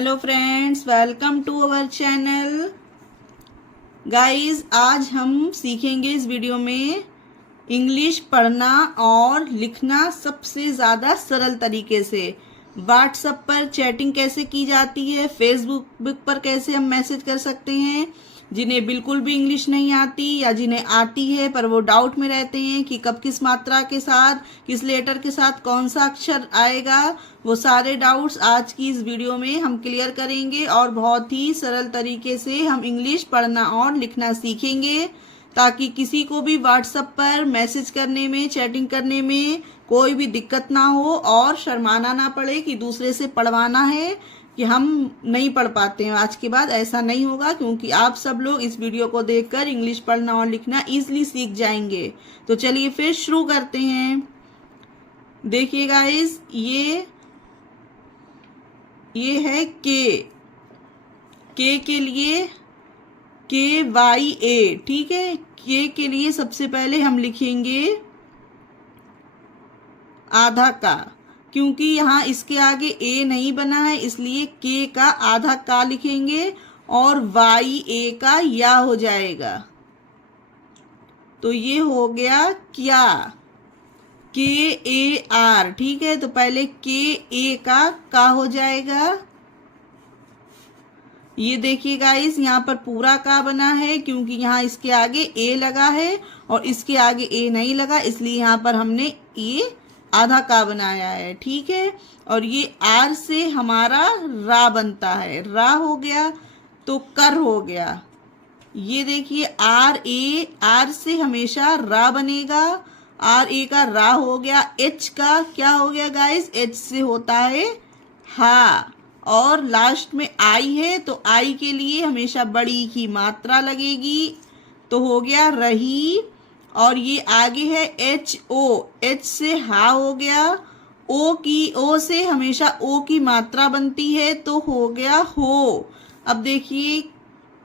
Hello friends, welcome to our channel. Guys, आज हम सीखेंगे इस वीडियो में इंग्लिश पढ़ना और लिखना सबसे ज़्यादा सरल तरीके से। व्हाट्सएप पर चैटिंग कैसे की जाती है, फेसबुक पर कैसे हम मैसेज कर सकते हैं। जिन्हें बिल्कुल भी इंग्लिश नहीं आती या जिन्हें आती है पर वो डाउट में रहते हैं कि कब किस मात्रा के साथ, किस लेटर के साथ कौन सा अक्षर आएगा, वो सारे डाउट्स आज की इस वीडियो में हम क्लियर करेंगे और बहुत ही सरल तरीके से हम इंग्लिश पढ़ना और लिखना सीखेंगे, ताकि किसी को भी व्हाट्सएप पर मैसेज करने में, चैटिंग करने में कोई भी दिक्कत ना हो और शर्माना ना पड़े कि दूसरे से पढ़वाना है कि हम नहीं पढ़ पाते हैं। आज के बाद ऐसा नहीं होगा, क्योंकि आप सब लोग इस वीडियो को देखकर इंग्लिश पढ़ना और लिखना इजीली सीख जाएंगे। तो चलिए फिर शुरू करते हैं। देखिए गाइस, ये है के के लिए KYA, ठीक है। के लिए सबसे पहले हम लिखेंगे आधा का, क्योंकि यहाँ इसके आगे ए नहीं बना है इसलिए के का आधा का लिखेंगे और YA का या हो जाएगा। तो ये हो गया क्या, KAR, ठीक है। तो पहले KA का हो जाएगा। ये देखिए गाइस, यहाँ पर पूरा का बना है क्योंकि यहाँ इसके आगे ए लगा है और इसके आगे ए नहीं लगा, इसलिए यहाँ पर हमने ए आधा का बनाया है, ठीक है। और ये आर से हमारा रा बनता है, रा हो गया तो कर हो गया। ये देखिए आर से हमेशा रा बनेगा, RA का रा हो गया। एच का क्या हो गया गाइस, एच से होता है हा, और लास्ट में आई है तो आई के लिए हमेशा बड़ी की मात्रा लगेगी, तो हो गया रही। और ये आगे है HO, एच से हा हो गया। ओ से हमेशा ओ की मात्रा बनती है तो हो गया हो। अब देखिए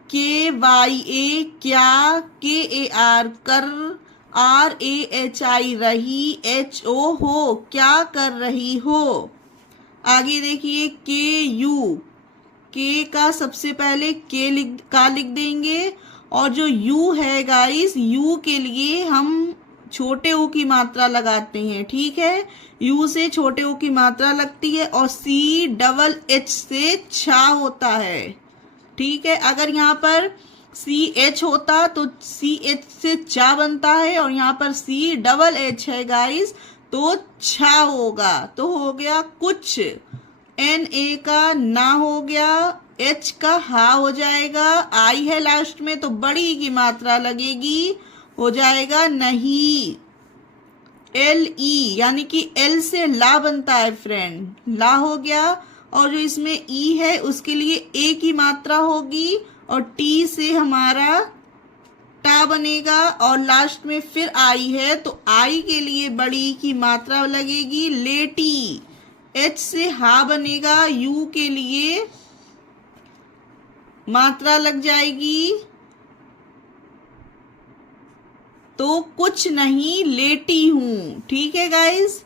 KYA क्या, KAR कर, RAHI रही, HO हो, क्या कर रही हो। आगे देखिए KU, के का सबसे पहले का लिख देंगे और जो यू है गाइस, यू के लिए हम छोटे ऊ की मात्रा लगाते हैं, ठीक है। यू से छोटे ऊ की मात्रा लगती है और CH से छा होता है, ठीक है। अगर यहाँ पर CH होता तो CH से चा बनता है और यहाँ पर CH है गाइस तो छा होगा, तो हो गया कुछ। NA का ना हो गया, H का हा हो जाएगा, आई है लास्ट में तो बड़ी की मात्रा लगेगी, हो जाएगा नहीं। LE यानी कि L से ला बनता है फ्रेंड, ला हो गया। और जो इसमें E है उसके लिए A की मात्रा होगी और T से हमारा टा बनेगा और लास्ट में फिर आई है तो आई के लिए बड़ी की मात्रा लगेगी, लेटी। H से हा बनेगा, U के लिए मात्रा लग जाएगी तो कुछ नहीं लेटी हूं, ठीक है गाइस।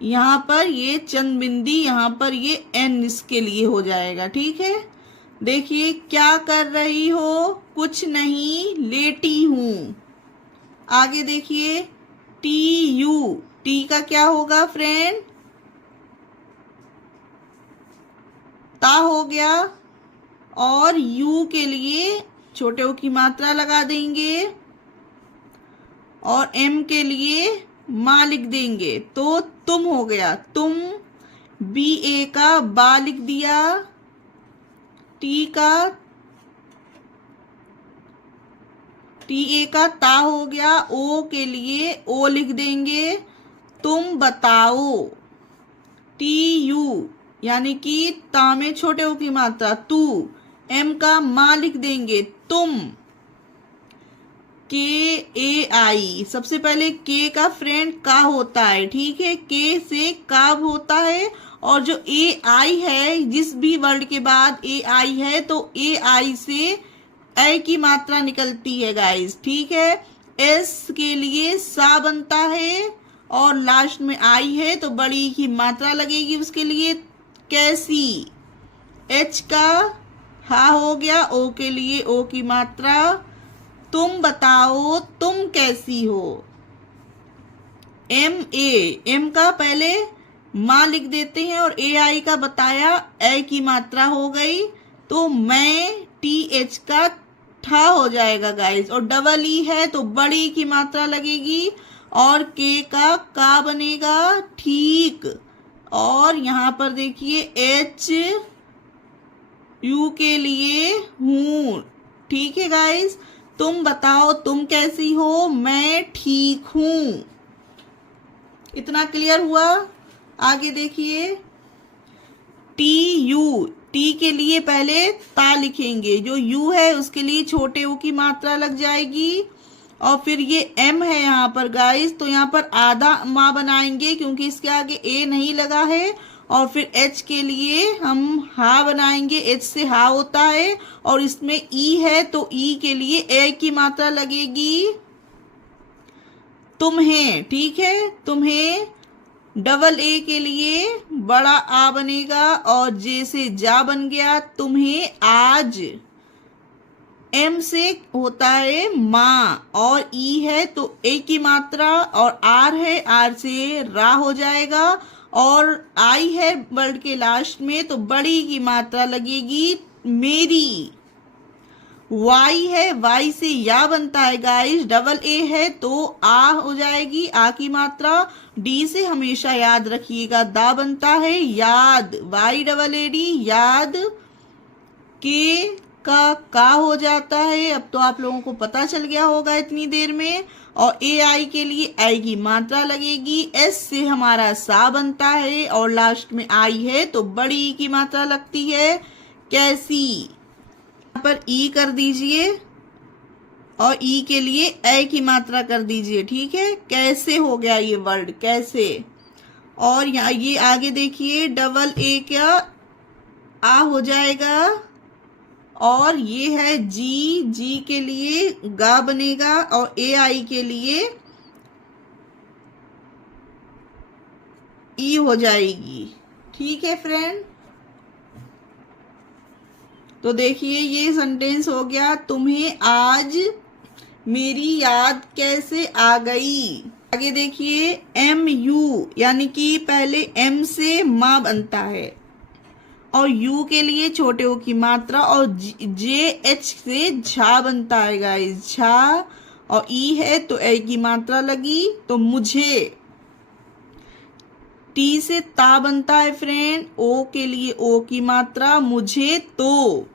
यहाँ पर ये चंद बिंदी, यहाँ पर ये N इसके लिए हो जाएगा, ठीक है। देखिए क्या कर रही हो, कुछ नहीं लेटी हूं। आगे देखिए TU, टी का क्या होगा फ्रेंड, ता हो गया और यू के लिए छोटे ओ की मात्रा लगा देंगे और एम के लिए माँ लिख देंगे तो तुम हो गया, तुम। BA का बा लिख दिया, TA का ता हो गया, ओ के लिए ओ लिख देंगे, तुम बताओ। TU यानी कि ता में छोटे ओ की मात्रा तू, एम का माँ लिख देंगे तुम। KAI सबसे पहले के का फ्रेंड का होता है, ठीक है, के से काब होता है और जो AI है, जिस भी वर्ड के बाद AI है तो AI से ए की मात्रा निकलती है गाइस, ठीक है। S के लिए सा बनता है और लास्ट में आई है तो बड़ी की मात्रा लगेगी उसके लिए, कैसी। एच का हा हो गया, ओ के लिए ओ की मात्रा। तुम बताओ तुम कैसी हो। एम ए, एम का पहले माँ लिख देते हैं और ए आई का बताया ए की मात्रा हो गई, तो मैं टी एच का ठा हो जाएगा गाइस। और डबल ई है तो बड़ी की मात्रा लगेगी और के का बनेगा ठीक। और यहाँ पर देखिए एच यू के लिए हूँ। ठीक है गाइस, तुम बताओ तुम कैसी हो, मैं ठीक हूँ। इतना क्लियर हुआ। आगे देखिए टी यू, टी के लिए पहले ता लिखेंगे, जो यू है उसके लिए छोटे ऊ की मात्रा लग जाएगी। और फिर ये एम है यहाँ पर गाइस, तो यहाँ पर आधा माँ बनाएंगे क्योंकि इसके आगे ए नहीं लगा है। और फिर एच के लिए हम हा बनाएंगे, एच से हा होता है और इसमें ई है तो ई के लिए ए की मात्रा लगेगी तुम्हें। ठीक है, तुम्हें डबल ए के लिए बड़ा आ बनेगा और जे से जा बन गया। तुम्हें आज, एम से होता है माँ और ई है तो ए की मात्रा और आर है, आर से रा हो जाएगा और आई है वर्ड के लास्ट में तो बड़ी की मात्रा लगेगी मेरी। वाई है, वाई से या बनता है गाइस, डबल ए है तो आ हो जाएगी, आ की मात्रा। डी से हमेशा याद रखिएगा दा बनता है याद, वाई डबल ए डी याद। के का हो जाता है, अब तो आप लोगों को पता चल गया होगा इतनी देर में। और ए आई के लिए आई की मात्रा लगेगी, एस से हमारा सा बनता है और लास्ट में आई है तो बड़ी की मात्रा लगती है कैसी। पर ई कर दीजिए और ई के लिए ए की मात्रा कर दीजिए। ठीक है, कैसे हो गया ये वर्ड कैसे। और यहाँ ये आगे देखिए डबल ए का आ हो जाएगा और ये है जी, जी के लिए गा बनेगा और ए आई के लिए ई हो जाएगी। ठीक है फ्रेंड, तो देखिए ये सेंटेंस हो गया, तुम्हें आज मेरी याद कैसे आ गई। आगे देखिए एम यू, यानी कि पहले एम से माँ बनता है और यू के लिए छोटे ओ की मात्रा और जे एच से झा बनता है गाइस, झा। और ई है तो ए की मात्रा लगी तो मुझे। टी से ता बनता है फ्रेंड, ओ के लिए ओ की मात्रा मुझे तो।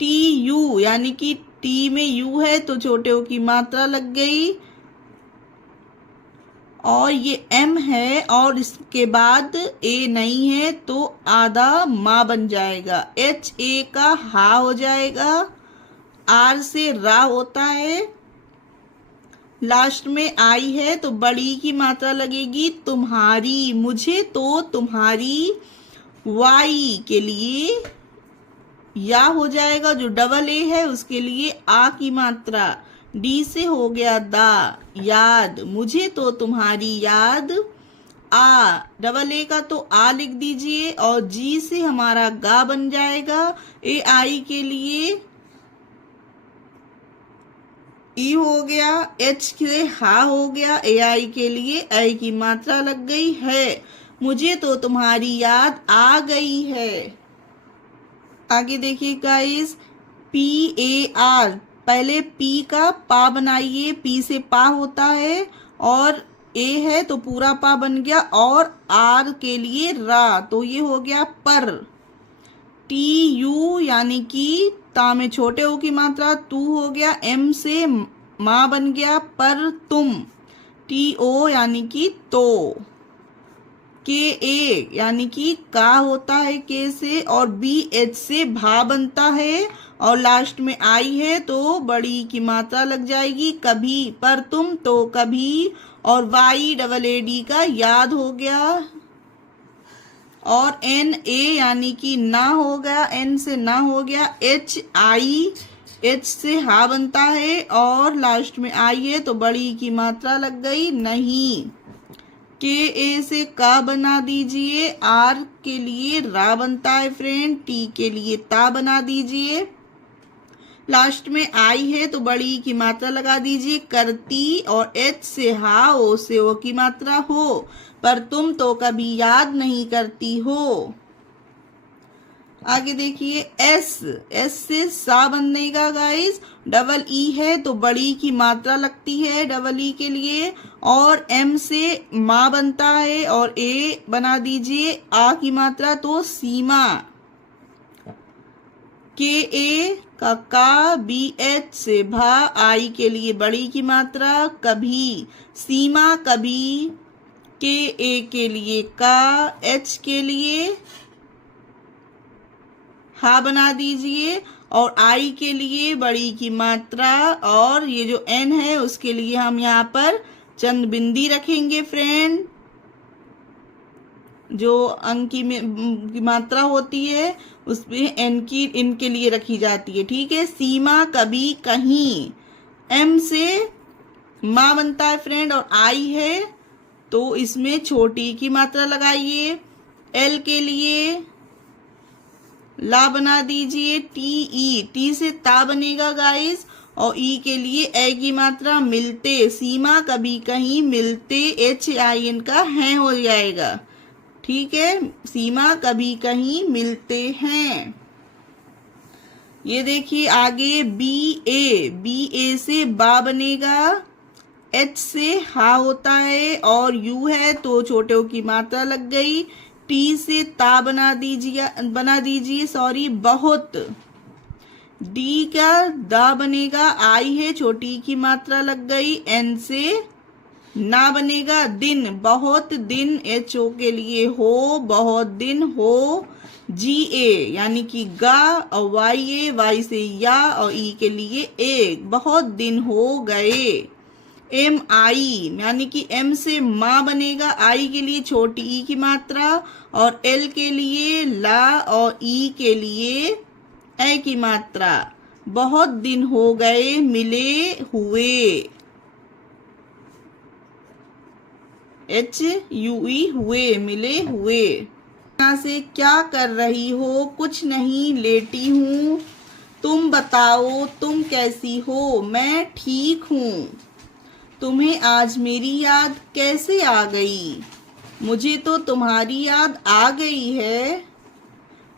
टी यू, यानी कि टी में यू है तो छोटे ओ की मात्रा लग गई और ये एम है और इसके बाद ए नहीं है तो आधा माँ बन जाएगा। एच ए का हा हो जाएगा, आर से रा होता है, लास्ट में आई है तो बड़ी की मात्रा लगेगी तुम्हारी, मुझे तो तुम्हारी। वाई के लिए या हो जाएगा, जो डबल ए है उसके लिए आ की मात्रा। डी से हो गया दा याद, मुझे तो तुम्हारी याद। आ डबल ए का तो आ लिख दीजिए और जी से हमारा गा बन जाएगा। ए आई के लिए ई हो गया, एच से हा हो गया, ए आई के लिए आई की मात्रा लग गई है। मुझे तो तुम्हारी याद आ गई है। आगे देखिए गाइस पी ए आर, पहले पी का पा बनाइए, पी से पा होता है और ए है तो पूरा पा बन गया और आर के लिए रा तो ये हो गया पर। टी यू यानी कि ता में छोटे ओ की मात्रा तू हो गया, एम से माँ बन गया पर तुम। टी ओ यानी कि तो। के ए यानी कि का होता है के से और बी एच से भा बनता है और लास्ट में आई है तो बड़ी की मात्रा लग जाएगी कभी, पर तुम तो कभी। और वाई डबल ए डी का याद हो गया और एन ए यानी कि ना हो गया, एन से ना हो गया। एच आई, एच से हा बनता है और लास्ट में आई है तो बड़ी की मात्रा लग गई नहीं। के ए से का बना दीजिए, आर के लिए रा बनता है फ्रेंड, टी के लिए ता बना दीजिए। लास्ट में आई है तो बड़ी ई की मात्रा लगा दीजिए, करती, और एच से हा, ओ से ओ की मात्रा हो, पर तुम तो कभी याद नहीं करती हो। आगे देखिए एस, एस से सा बनेगा गाइस, डबल ई है तो बड़ी की मात्रा लगती है डबल ई के लिए, और एम से माँ बनता है और ए बना दीजिए आ की मात्रा तो सीमा। के ए का बी एच से भा, आई के लिए बड़ी की मात्रा कभी, सीमा कभी, के ए के लिए का, एच के लिए हा बना दीजिए, और आई के लिए बड़ी की मात्रा, और ये जो एन है उसके लिए हम यहाँ पर चंद बिंदी रखेंगे फ्रेंड। जो अंक की मात्रा होती है उसमें एन की इनके लिए रखी जाती है, ठीक है। सीमा कभी कहीं, एम से माँ बनता है फ्रेंड और आई है तो इसमें छोटी की मात्रा लगाइए। एल के लिए ला बना दीजिए, टी ई, टी से ता बनेगा गाइस, और ई के लिए ए की मात्रा मिलते, सीमा कभी कहीं मिलते, एच आई एन का है हो जाएगा, ठीक है। सीमा कभी कहीं मिलते हैं। ये देखिए आगे बी ए से बा बनेगा, एच से हा होता है और यू है तो छोटे ओ की मात्रा लग गई, टी से ता बना दीजिए सॉरी बहुत, डी का दा बनेगा, आई है छोटी की मात्रा लग गई, एन से ना बनेगा, दिन बहुत दिन, एच ओ के लिए हो बहुत दिन हो, जी ए यानी कि गा, और वाई ए वाई से या, और ई के लिए एक, बहुत दिन हो गए। एम आई यानी कि एम से माँ बनेगा, आई के लिए छोटी ई की मात्रा, और एल के लिए ला, और ई के लिए ए की मात्रा, बहुत दिन हो गए मिले हुए, एच यू ई हुए, मिले हुए। यहाँ से क्या कर रही हो, कुछ नहीं लेटी हूँ, तुम बताओ तुम कैसी हो, मैं ठीक हूँ, तुम्हें आज मेरी याद कैसे आ गई, मुझे तो तुम्हारी याद आ गई है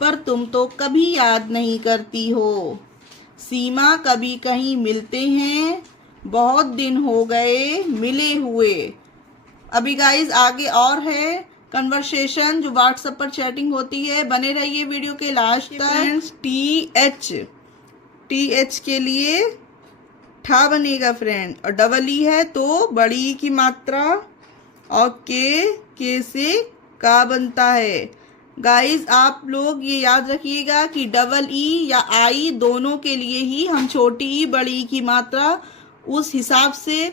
पर तुम तो कभी याद नहीं करती हो, सीमा कभी कहीं मिलते हैं, बहुत दिन हो गए मिले हुए। अभी गाइज आगे और है कन्वर्सेशन जो व्हाट्सएप पर चैटिंग होती है, बने रहिए वीडियो के लास्ट तक। टी एच के लिए ठा बनेगा फ्रेंड, और डबल ई है तो बड़ी ई की मात्रा, और के से का बनता है। गाइज आप लोग ये याद रखिएगा कि डबल ई या आई दोनों के लिए ही हम छोटी ई बड़ी ई की मात्रा उस हिसाब से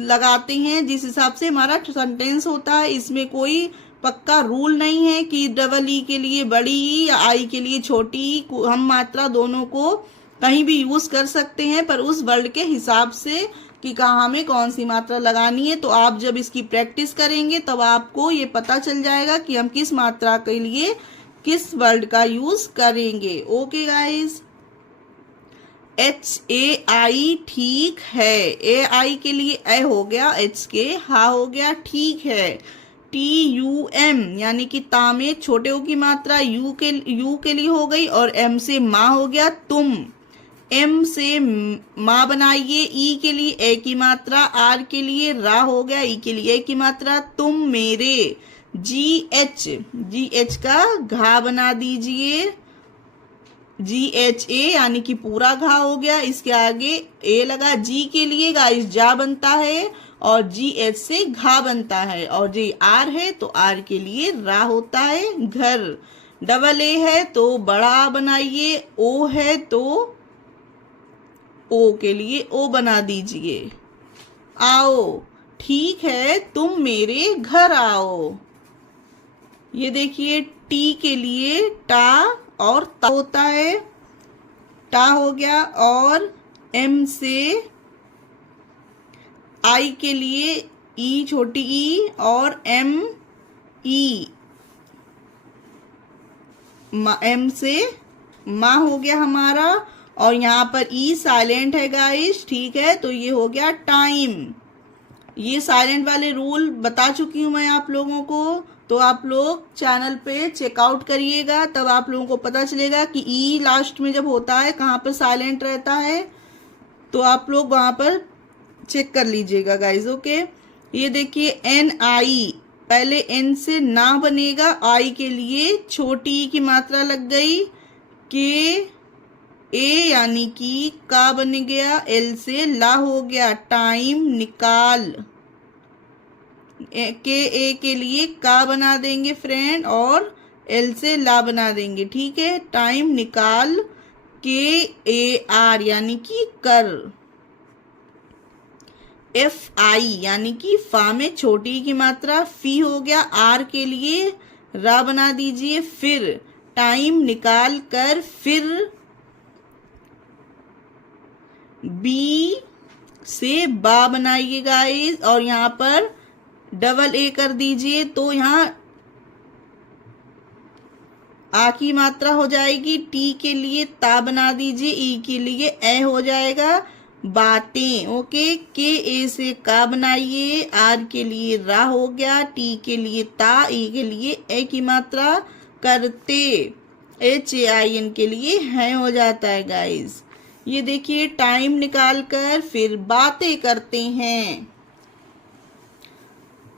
लगाते हैं जिस हिसाब से हमारा सेंटेंस होता है। इसमें कोई पक्का रूल नहीं है कि डबल ई के लिए बड़ी ई या आई के लिए छोटी ई, हम मात्रा दोनों को कहीं भी यूज कर सकते हैं, पर उस वर्ड के हिसाब से कि कहाँ हमें कौन सी मात्रा लगानी है। तो आप जब इसकी प्रैक्टिस करेंगे तब आपको ये पता चल जाएगा कि हम किस मात्रा के लिए किस वर्ड का यूज करेंगे। ओके गाइज, एच ए आई ठीक है, ए आई के लिए ए हो गया, एच के हा हो गया, ठीक है। टी यू एम यानी कि ता में छोटे ओ की मात्रा यू के लिए हो गई, और एम से माँ हो गया तुम, एम से माँ बनाइए, ई के लिए ए की मात्रा, आर के लिए रा हो गया, ई के लिए ए की मात्रा, तुम मेरे। जी एच का घा बना दीजिए, जी एच ए यानी कि पूरा घा हो गया, इसके आगे ए लगा, जी के लिए गाइस जा बनता है, और जी एच से घा बनता है, और जी आर है तो आर के लिए रा होता है घर। डबल ए है तो बड़ा बनाइए, ओ है तो ओ के लिए ओ बना दीजिए। आओ ठीक है तुम मेरे घर आओ। ये देखिए टी के लिए टा और ता होता है, टा हो गया, और एम से आई के लिए ई छोटी ई और एम ई, एम से माँ हो गया हमारा, और यहाँ पर ई साइलेंट है गाइस, ठीक है। तो ये हो गया टाइम। ये साइलेंट वाले रूल बता चुकी हूँ मैं आप लोगों को, तो आप लोग चैनल पे चेकआउट करिएगा, तब आप लोगों को पता चलेगा कि ई लास्ट में जब होता है कहाँ पर साइलेंट रहता है, तो आप लोग वहाँ पर चेक कर लीजिएगा गाइस, ओके। ये देखिए एन आई, पहले एन से ना बनेगा, आई के लिए छोटी ई की मात्रा लग गई, के ए यानी कि का बन गया, एल से ला हो गया, टाइम निकाल, के ए के लिए का बना देंगे फ्रेंड, और एल से ला बना देंगे, ठीक है। टाइम निकाल, के ए आर यानी कि कर, एफ आई यानी कि फा में छोटी की मात्रा, फी हो गया, आर के लिए रा बना दीजिए, फिर टाइम निकाल कर, फिर बी से बा बनाइए गाइस, और यहाँ पर डबल ए कर दीजिए, तो यहाँ आ की मात्रा हो जाएगी, टी के लिए ता बना दीजिए, ई के लिए ए हो जाएगा, बातें, ओके। के ए से का बनाइए, आर के लिए रा हो गया, टी के लिए ता, ई के लिए ए की मात्रा, करते, एच ए आई एन के लिए है हो जाता है गाइस। ये देखिए टाइम निकाल कर फिर बातें करते हैं,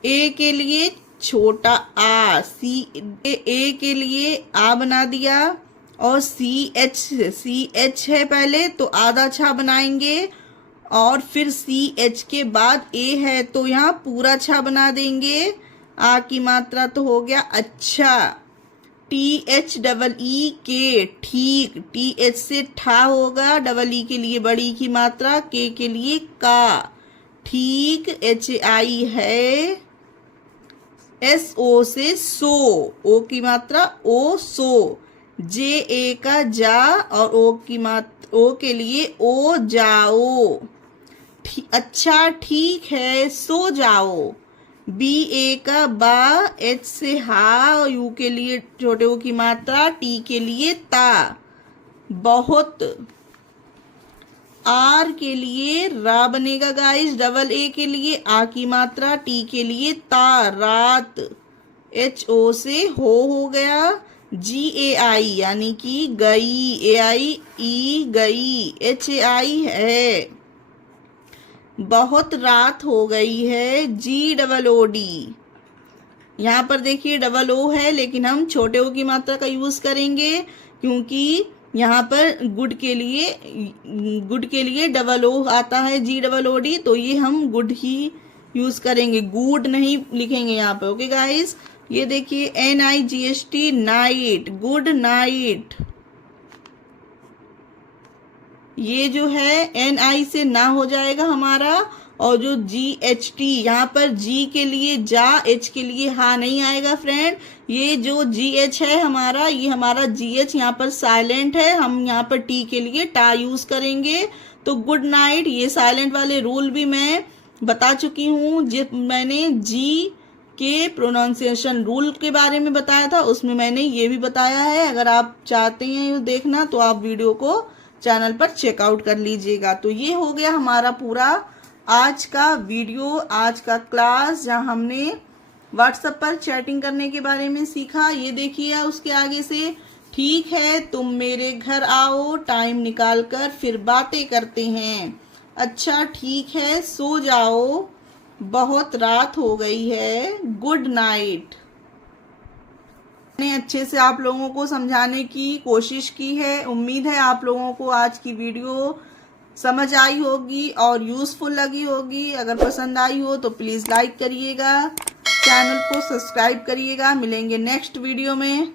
ए के लिए छोटा आ, सी ए के लिए आ बना दिया, और सी एच है पहले तो आधा छा बनाएंगे, और फिर सी एच के बाद ए है तो यहाँ पूरा छा बना देंगे, आ की मात्रा तो हो गया अच्छा, टी एच डबल ई के ठीक, टी एच से ठा होगा, डबल ई के लिए बड़ी की मात्रा, के लिए का ठीक, एच आई है, एस ओ से सो, ओ की मात्रा ओ सो, जे ए का जा, और ओ की मात्रा ओ के लिए ओ जाओ, अच्छा ठीक है सो जाओ, बी ए का बा, एच से हा, यू के लिए छोटे ओ की मात्रा, टी के लिए ता, बहुत, आर के लिए रा बनेगा गाइस, डबल ए के लिए आ की मात्रा, टी के लिए ता, रात, एच ओ से हो गया, जी ए आई यानी कि गई, ए आई ई गई, एच ए आई है, बहुत रात हो गई है, जी डबल ओ डी, यहाँ पर देखिए डबल ओ है लेकिन हम छोटे ओ की मात्रा का यूज करेंगे, क्योंकि यहाँ पर गुड के लिए डबल ओ आता है, जी डबल ओ डी, तो ये हम गुड ही यूज करेंगे, गुड नहीं लिखेंगे यहाँ पे, ओके गाइस। ये देखिए NIGHT नाइट, गुड नाइट, ये जो है NI से ना हो जाएगा हमारा, और जो GHT यहाँ पर G के लिए जा, H के लिए हा नहीं आएगा फ्रेंड, ये जो GH है हमारा, ये हमारा GH यहाँ पर साइलेंट है, हम यहाँ पर T के लिए टा यूज करेंगे, तो गुड नाइट। ये साइलेंट वाले रूल भी मैं बता चुकी हूँ, मैंने G के प्रोनाउंसिएशन रूल के बारे में बताया था, उसमें मैंने ये भी बताया है, अगर आप चाहते हैं देखना तो आप वीडियो को चैनल पर चेकआउट कर लीजिएगा। तो ये हो गया हमारा पूरा आज का वीडियो, आज का क्लास, जहाँ हमने व्हाट्सएप पर चैटिंग करने के बारे में सीखा। ये देखिए उसके आगे से, ठीक है तुम मेरे घर आओ, टाइम निकाल कर फिर बातें करते हैं, अच्छा ठीक है सो जाओ, बहुत रात हो गई है, गुड नाइट। मैंने अच्छे से आप लोगों को समझाने की कोशिश की है, उम्मीद है आप लोगों को आज की वीडियो समझ आई होगी और यूज़फुल लगी होगी। अगर पसंद आई हो तो प्लीज़ लाइक करिएगा, चैनल को सब्सक्राइब करिएगा। मिलेंगे नेक्स्ट वीडियो में।